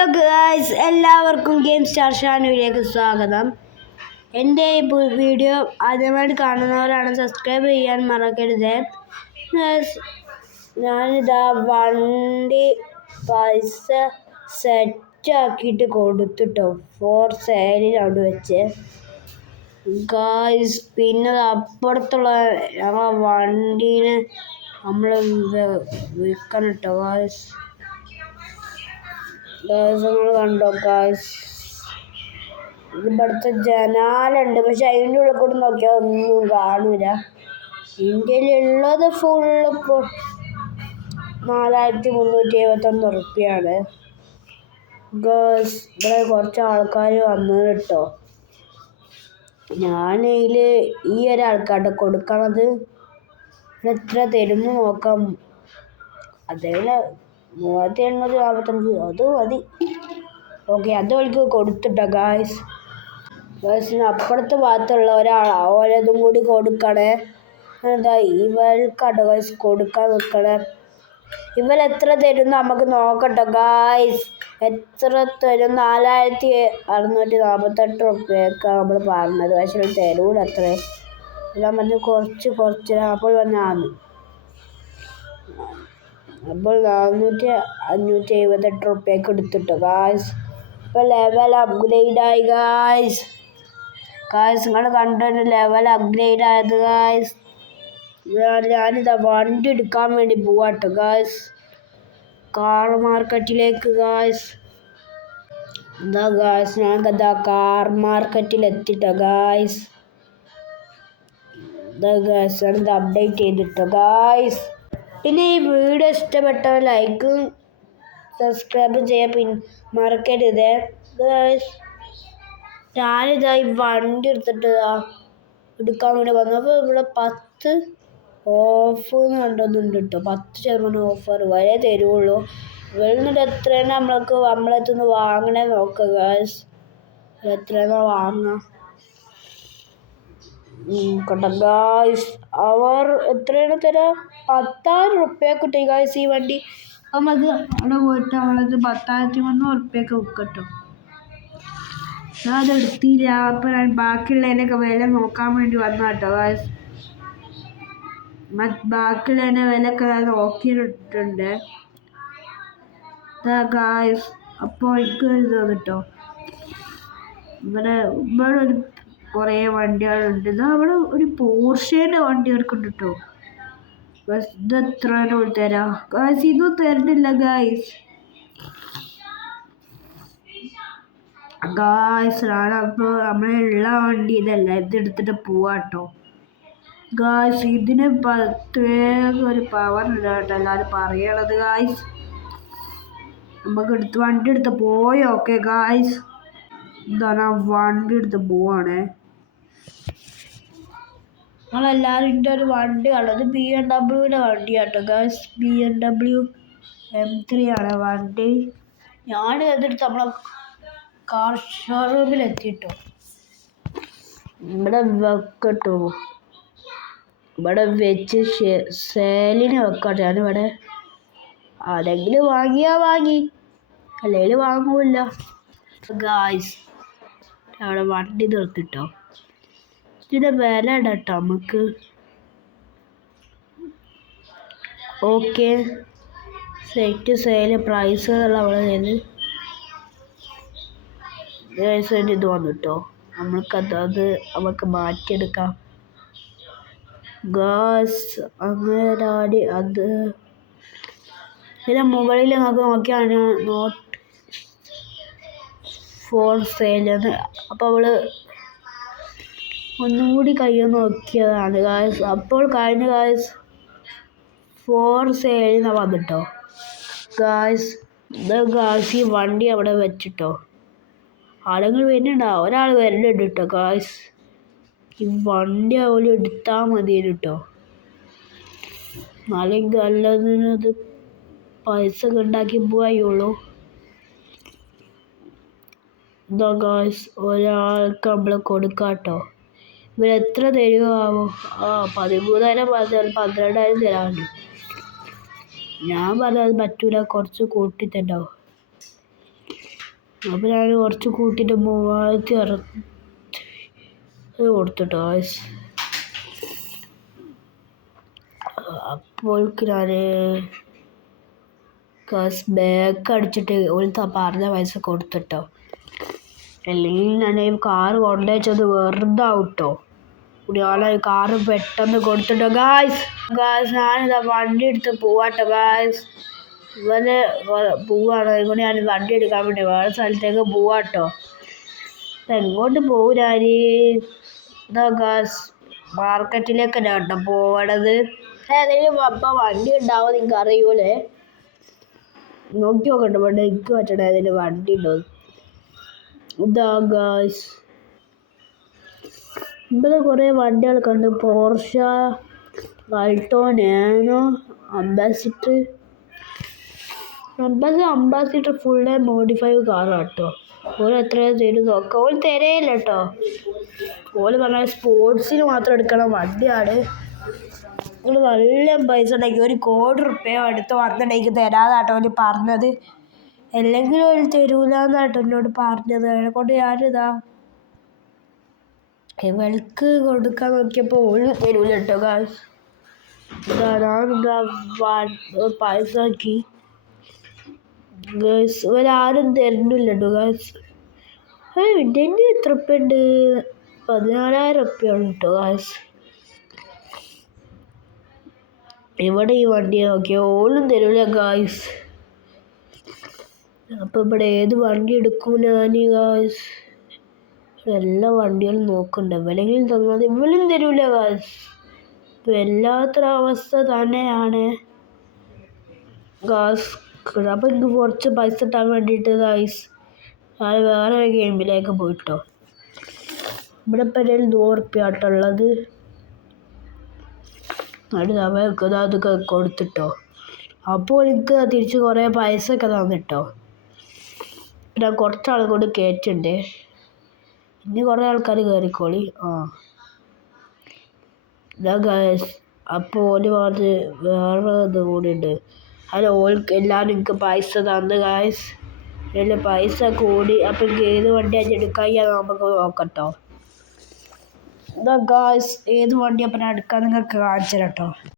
Hello guys, എല്ലാവർക്കും game star ഷാനുവിലേക്ക് സ്വാഗതം. എൻ്റെ വീഡിയോ ആദ്യമായിട്ട് കാണുന്നവരാണ് സബ്സ്ക്രൈബ് ചെയ്യാൻ മറക്കരുത്. ഞാനിതാ വണ്ടി പൈസ സെറ്റാക്കിയിട്ട് കൊടുത്തിട്ടോ, ഫോർ സെയിലിലാണ് വെച്ച് ഗായ്സ്. പിന്നെ അപ്പുറത്തുള്ള ഞങ്ങൾ വണ്ടീനെ നമ്മൾ വിൽക്കണം കേട്ടോ ഗായ്സ്. നമ്മൾ കണ്ടോ ഗായ്സ്, ഇവിടുത്തെ ജനാലുണ്ട്, പക്ഷെ അതിൻ്റെ ഉള്ളിൽ കൂടെ നോക്കിയാൽ ഒന്നും കാണൂല. ഇന്ത്യയിലുള്ളത് ഫുള്ള് ഇപ്പോൾ 4371 റുപ്യാണ് ഗായ്സ്. ഇവിടെ കുറച്ച് ആൾക്കാർ വന്നു കേട്ടോ. ഞാനതിൽ ഈ ഒരാൾക്കാട്ട് കൊടുക്കണത്. എത്ര തരുന്നു നോക്കാം. അതേപോലെ 3845 അത് മതി. ഓക്കെ, അത് അവൾക്ക് കൊടുത്തിട്ടോ ഗായ്സ്. ഗായ്സിന് അപ്പുറത്തെ ഭാഗത്തുള്ള ഓരോതും കൂടി കൊടുക്കണേ. എന്താ ഇവൾക്കാട്ടോ ഗായ്സ് കൊടുക്കാൻ നിൽക്കണേ. ഇവരെത്ര തരും നമുക്ക് നോക്കട്ടോ ഗായ്സ്. എത്ര തരും? 4648 റുപ്യക്കാണ് നമ്മൾ പറഞ്ഞത്. പക്ഷെ തരൂല അത്രേ. എല്ലാം പറഞ്ഞ് കുറച്ച് അപ്പോൾ പറഞ്ഞാണ്. അപ്പോൾ 458 റുപ്യക്ക് എടുത്തിട്ടോ ഗായ്സ്. ഇപ്പോൾ ലെവൽ അപ്ഗ്രേഡ് ആയി ഗായ്സ്. നിങ്ങൾ കണ്ടിട്ട് ലെവൽ അപ്ഗ്രേഡ് ആയത് ഗായ്സ്. ഞാനിതാ വണ്ടി എടുക്കാൻ വേണ്ടി പോവാട്ടോ ഗായ്സ്, കാർ മാർക്കറ്റിലേക്ക് ഗായ്സ്. എന്താ ഗായ്സ്, ഞാനിതാ കാർ മാർക്കറ്റിൽ എത്തിട്ടോ ഗായ്സ്. എന്താ ഗായ്സ്, ഞാനിത് അപ്ഡേറ്റ് ചെയ്തിട്ടോ ഗായ്സ്. പിന്നെ ഈ വീഡിയോ ഇഷ്ടപ്പെട്ടവർ ലൈക്കും സബ്സ്ക്രൈബും ചെയ്യാൻ മറക്കരുത് ഗായ്സ്. ഞാനിതാ ഈ വണ്ടി എടുത്തിട്ട് എടുക്കാൻ വേണ്ടി വന്നപ്പോൾ ഇവിടെ 10 ഓഫ് കണ്ടൊന്നുണ്ട് കേട്ടോ. 10% ഓഫർ വരെ തരുള്ളൂ. വെളുന്നിട്ട് എത്രയാണ് നമ്മളെത്തുനിന്ന് വാങ്ങണേ നോക്കുക ഗായ്സ്. എത്രയാണ് വാങ്ങാം കേട്ടോ ഗായ്സ്. അവർ എത്രയാണ് തരാം? 10,000 റുപ്യക്ക് കിട്ടി ഗായ്സ് ഈ വണ്ടി. നമുക്ക് അവിടെ പോയിട്ട് അവളത് 10,300 റുപ്യക്ക് വിൽക്കട്ടോ. അത് എടുത്തില്ല. അപ്പം ഞാൻ ബാക്കിയുള്ളതിനൊക്കെ വില നോക്കാൻ വേണ്ടി വന്ന കേട്ടോ ഗായ്സ്. ബാക്കിയുള്ളതിൻ്റെ വിലയൊക്കെ ഞാൻ നോക്കിയിട്ടുണ്ട് ഗായ്സ്. അപ്പോൾ എനിക്ക് കേട്ടോ, ഇവിടെ ഒരു കുറേ വണ്ടികളുണ്ട്. അവിടെ ഒരു പോർഷേൻ്റെ വണ്ടി എടുക്കുന്നുണ്ട് കേട്ടോ. ഇത് എത്ര തരാം ഗായ്സ്? ഇതൊന്നും തരുന്നില്ല ഗായ്സ്. ഞാനപ്പോൾ നമ്മളുള്ള വണ്ടി ഇതല്ല, ഇതെടുത്തിട്ട് പോവാട്ടോ ഗായ്സ്. ഇതിന് പ്രത്യേക ഒരു പവർ ഉണ്ട് കേട്ടോ എല്ലാവരും പറയണത് ഗായ്സ്. നമുക്ക് വണ്ടി എടുത്ത് പോയോ? ഓക്കെ ഗായ്സ്, എന്താണ് വണ്ടി എടുത്ത് പോവാണേ. നമ്മളെല്ലാവരും ഇതിൻ്റെ ഒരു വണ്ടി കാണുന്നത് BMW വണ്ടി കേട്ടോ ഗായ്സ്. BMW M3 ആണ് വണ്ടി. ഞാൻ അതെടുത്ത് നമ്മളെ കാർ ഷോറൂമിൽ എത്തിയിട്ടോ. ഇവിടെ വെക്കട്ടോ, ഇവിടെ വെച്ച് സെയിലിന് വെക്കട്ടെ. ഞാനിവിടെ ആരെങ്കിലും വാങ്ങിയാൽ വാങ്ങി, അല്ലെങ്കിൽ വാങ്ങൂല്ല ഗായ്സ്. അവിടെ വണ്ടി നിർത്തിട്ടോ. ഇതിൻ്റെ വില ഇടട്ടോ നമുക്ക്. ഓക്കെ, സെറ്റ് സെയിൽ പ്രൈസുകൾ അവിടെ നിന്ന് ഇത് വന്നിട്ടോ. നമുക്ക് മാറ്റിയെടുക്കാം ഗായ്സ്. അങ്ങനെ അത് ഇതിൻ്റെ മുകളിൽ നമുക്ക് നോക്കിയാണ് നോട്ട് ഫോർ സെയിലെന്ന്. അപ്പോൾ അവള് ഒന്നും കൂടി കഴിയുമെന്ന് നോക്കിയതാണ് ഗായ്സ്. അപ്പോൾ കഴിഞ്ഞ ഗായ്സ് ഫോർ സെയിലിന് വന്നിട്ടോ ഗായ്സ്. ഇത് ഗായ്സ് ഈ വണ്ടി അവിടെ വെച്ചിട്ടോ. ആളുകൾ വരുന്നുണ്ടാവും, ഒരാൾ വരുന്നുണ്ട് കേട്ടോ ഗായ്സ്. ഈ വണ്ടി അവൾ എടുത്താൽ മതി കേട്ടോ, അല്ലെങ്കിൽ നല്ലതിനത് പൈസ ഉണ്ടാക്കി പോയുള്ളൂ. ഇതാ ഗായ്സ്, ഒരാൾക്ക് നമ്മൾ കൊടുക്കാം കേട്ടോ. ഇവരെത്ര തരുമോ? 13,000 പറഞ്ഞാൽ 12,000 തരാറുണ്ട്. ഞാൻ പറഞ്ഞത് പറ്റൂല, കുറച്ച് കൂട്ടി തരാമോ? അപ്പോൾ ഞാൻ കുറച്ച് കൂട്ടിയിട്ട് 3600 കൊടുത്തിട്ടോ ഗായ്സ്. അപ്പോൾ ഞാൻ ബാക്ക് അടിച്ചിട്ട് ഒരു പറഞ്ഞ പൈസ കൊടുത്തിട്ടോ. അല്ലെങ്കിൽ ഞാൻ കാറ് കൊണ്ടുവച്ചത് വെറുതെ ആവട്ടോ. ഞാൻ കാറ് പെട്ടെന്ന് കൊടുത്തിട്ടോ ഗായ്സ്. ഞാനിതാ വണ്ടി എടുത്ത് പോവാട്ടോ ഗായ്സ്. ഇവന് പോവാണ്. അതുകൊണ്ട് ഞാൻ വണ്ടി എടുക്കാൻ വേണ്ടി വേറെ സ്ഥലത്തേക്ക് പോവാട്ടോ. എങ്ങോട്ട് പോകും ഞാൻ? ഇതാ ഗായ്സ്, മാർക്കറ്റിലേക്ക് കേട്ടോ പോവണത്. ഏതെങ്കിലും അപ്പം വണ്ടി ഉണ്ടാവും നിങ്ങൾക്ക് അറിയൂലേ? നോക്കി നോക്കട്ടെ, വേണ്ട എനിക്ക് പറ്റണ ഏതെങ്കിലും വണ്ടി ഉണ്ടോ? ഇതാ ഗായ്സ്, ഇവിടെ കുറേ വണ്ടികളൊക്കെ ഉണ്ട്. Porsche, Alto, nano, ambassador full modified കാറാണ് കേട്ടോ. ഓരോ എത്ര തരും നോക്കാം. ഓര് തരയില്ല കേട്ടോ. ഓര് പറഞ്ഞാൽ സ്പോർട്സിന് മാത്രം എടുക്കണം വണ്ടിയാണ്. നിങ്ങൾ നല്ല പൈസ ഉണ്ടെങ്കിൽ ഒരു 1 കോടി റുപ്യ എടുത്ത് വന്നിട്ടുണ്ടെങ്കിൽ തരാതാട്ടോ ഓര് പറഞ്ഞത്. അല്ലെങ്കിൽ ഓര് തരൂലെന്നാട്ടോ എന്നോട് പറഞ്ഞത്. അതിനെക്കൊണ്ട് ഞാനിതാ ഇവൾക്ക് കൊടുക്കാൻ നോക്കിയപ്പോൾ ഓര് തരൂല കേട്ടോ ഗായ്സ്. ഞാനിതാ പൈസ ആക്കി ഗായ്സ്. ഇവരാരും തരുന്നില്ല കേട്ടോ ഗായ്സ്. എൻ്റെ എത്ര ഉറുപ്പ്യ ഉണ്ട്? 14,000 ഉറുപ്പ്യാണ് കേട്ടോ ഗായ്സ്. ഇവിടെ ഈ വണ്ടിയെ നോക്കിയാൽ ഓളും തരൂല ഗായ്സ്. അപ്പം ഇവിടെ ഏത് വണ്ടി എടുക്കും ഞാൻ ഗായ്സ്? എല്ലാ വണ്ടികളും നോക്കണ്ട. ഇവലെങ്കിലും തന്നത് ഇവലും തരൂല ഗായ്സ്. വല്ലാത്തൊരവസ്ഥ തന്നെയാണ് ഗായ്സ്. അപ്പം എനിക്ക് കുറച്ച് പൈസ ഇട്ടാൻ വേണ്ടിയിട്ട് ഗായ്സ് ഞാൻ വേറെ ഒരു ഗെയിമിലേക്ക് പോയിട്ടോ. ഇവിടെ ഇപ്പം എൻ്റെ 100 ഉറുപ്പ്യ ആട്ടോ ഉള്ളത്. അവർക്ക് അതൊക്കെ കൊടുത്തിട്ടോ. അപ്പോൾ എനിക്ക് തിരിച്ച് കുറേ പൈസ ഒക്കെ തന്നിട്ടോ. ഞാൻ കുറച്ചാൾ കൊണ്ട് കയറ്റുണ്ട്. ഇനി കുറേ ആൾക്കാർ കയറിക്കോളി. ഗായ്സ്, അപ്പോൾ ഓല് പറഞ്ഞ് വേറെ ഇത് കൂടി ഉണ്ട്. അതിൽ ഓൾക്ക് എല്ലാവരും എനിക്ക് പൈസ തന്നു ഗായ്സ്. അതിൽ പൈസ കൂടി. അപ്പം എനിക്ക് ഏത് വണ്ടിയാണ് എടുക്കാൻ നമുക്ക് നോക്കട്ടോ. ഗായ്സ്, ഏത് വണ്ടി അപ്പം ഞാൻ എടുക്കാൻ നിങ്ങൾക്ക് കാണിച്ചു തരാം കേട്ടോ.